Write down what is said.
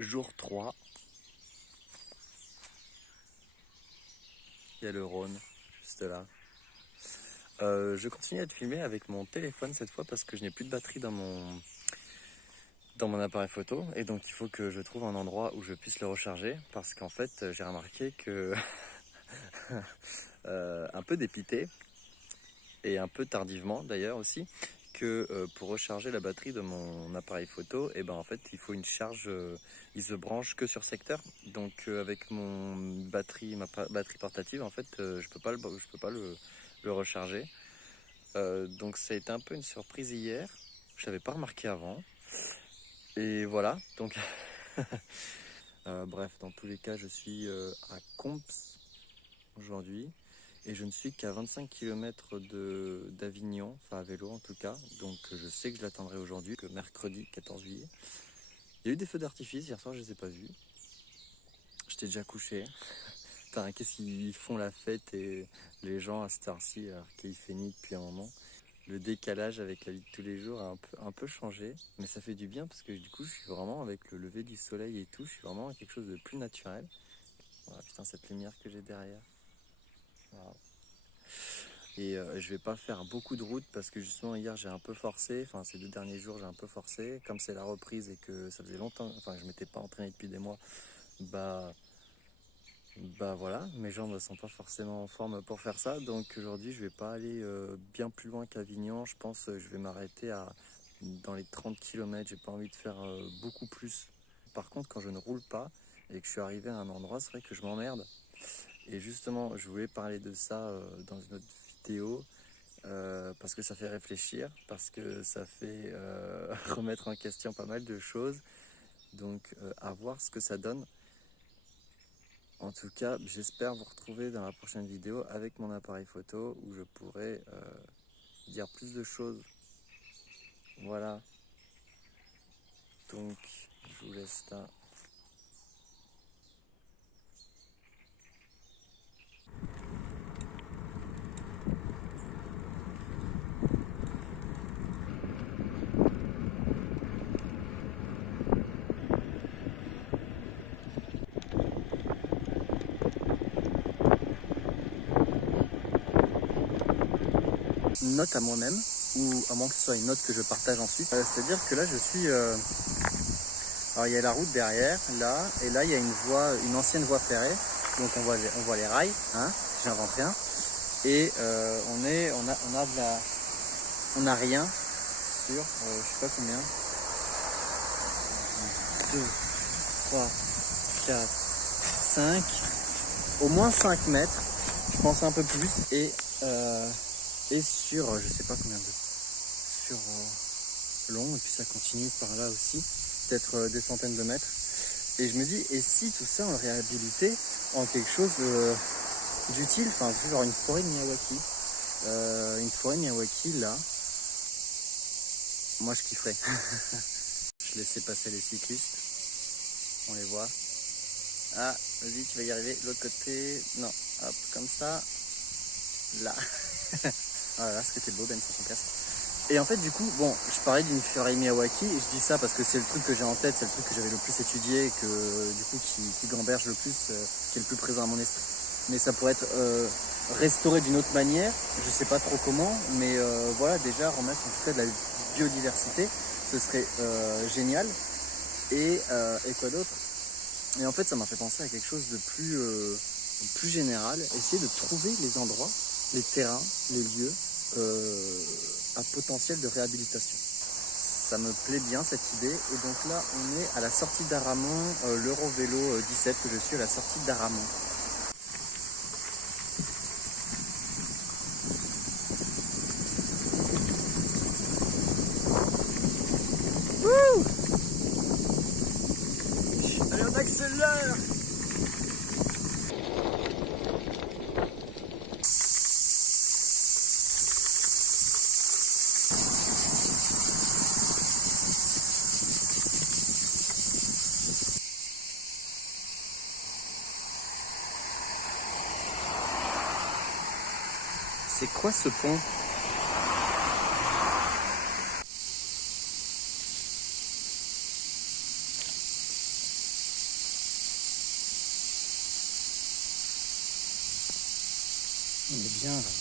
Jour 3. Il y a le Rhône, juste là. Je continue à te filmer avec mon téléphone cette fois parce que je n'ai plus de batterie dans mon appareil photo. Et donc il faut que je trouve un endroit où je puisse le recharger. Parce qu'en fait, j'ai remarqué que... un peu dépité, et un peu tardivement d'ailleurs aussi, que pour recharger la batterie de mon appareil photo, et ben en fait il faut une charge, il se branche que sur secteur. Donc avec ma batterie portative, en fait je peux pas le recharger. Donc ça a été un peu une surprise hier, je n'avais pas remarqué avant. Et voilà, donc bref, dans tous les cas, je suis à Comps aujourd'hui. Et je ne suis qu'à 25 km d'Avignon, enfin à vélo en tout cas. Donc je sais que je l'atteindrai aujourd'hui, que mercredi 14 juillet. Il y a eu des feux d'artifice hier soir, je ne les ai pas vus. J'étais déjà couché. Putain, qu'est-ce qu'ils font la fête et les gens à cette heure-ci, alors qu'il fait nuit depuis un moment. Le décalage avec la vie de tous les jours a un peu changé, mais ça fait du bien parce que du coup je suis vraiment avec le lever du soleil et tout, je suis vraiment à quelque chose de plus naturel. Voilà, putain, cette lumière que j'ai derrière. Wow. Et je vais pas faire beaucoup de route parce que justement hier j'ai un peu forcé, enfin ces 2 derniers jours j'ai un peu forcé, comme c'est la reprise et que ça faisait longtemps, enfin je m'étais pas entraîné depuis des mois, bah voilà, mes jambes ne sont pas forcément en forme pour faire ça, donc aujourd'hui je vais pas aller bien plus loin qu'Avignon, je pense je vais m'arrêter dans les 30 km, j'ai pas envie de faire beaucoup plus. Par contre quand je ne roule pas et que je suis arrivé à un endroit, c'est vrai que je m'emmerde. Et justement, je voulais parler de ça dans une autre vidéo parce que ça fait réfléchir, parce que ça fait remettre en question pas mal de choses. Donc, à voir ce que ça donne. En tout cas, j'espère vous retrouver dans la prochaine vidéo avec mon appareil photo où je pourrai dire plus de choses. Voilà. Donc, je vous laisse là. Une note à moi-même, ou à moins que ce soit une note que je partage ensuite. C'est-à-dire que là, je suis... Alors, il y a la route derrière, là, et là, il y a une ancienne voie ferrée. Donc, on voit les rails, hein, j'invente rien. Et on a rien sur, je sais pas combien. 2, 3, 4, 5, au moins 5 mètres, je pense un peu plus, et sur, je sais pas combien sur long, et puis ça continue par là aussi, peut-être des centaines de mètres. Et je me dis, et si tout ça on le réhabilitait en quelque chose d'utile, enfin genre une forêt de Miyawaki. Une forêt de Miyawaki là, moi je kifferais. Je laissais passer les cyclistes, on les voit. Ah, vas-y, tu vas y arriver, de l'autre côté, non, hop, comme ça, là. Voilà, ce que t'es beau Ben sur ton casque. Et en fait du coup, bon, je parlais d'une forêt Miyawaki, et je dis ça parce que c'est le truc que j'ai en tête, c'est le truc que j'avais le plus étudié, et que du coup qui gamberge le plus, qui est le plus présent à mon esprit. Mais ça pourrait être restauré d'une autre manière, je sais pas trop comment, mais voilà, déjà remettre en tout cas de la biodiversité, ce serait génial. Et quoi d'autre? Et en fait ça m'a fait penser à quelque chose de plus général, essayer de trouver les endroits, les terrains, les lieux à potentiel de réhabilitation. Ça me plaît bien cette idée, et donc là on est à la sortie d'Aramon, l'Eurovélo 17 que je suis à la sortie d'Aramon. Wouh! Allez, on accélère! C'est quoi ce pont? On est bien là.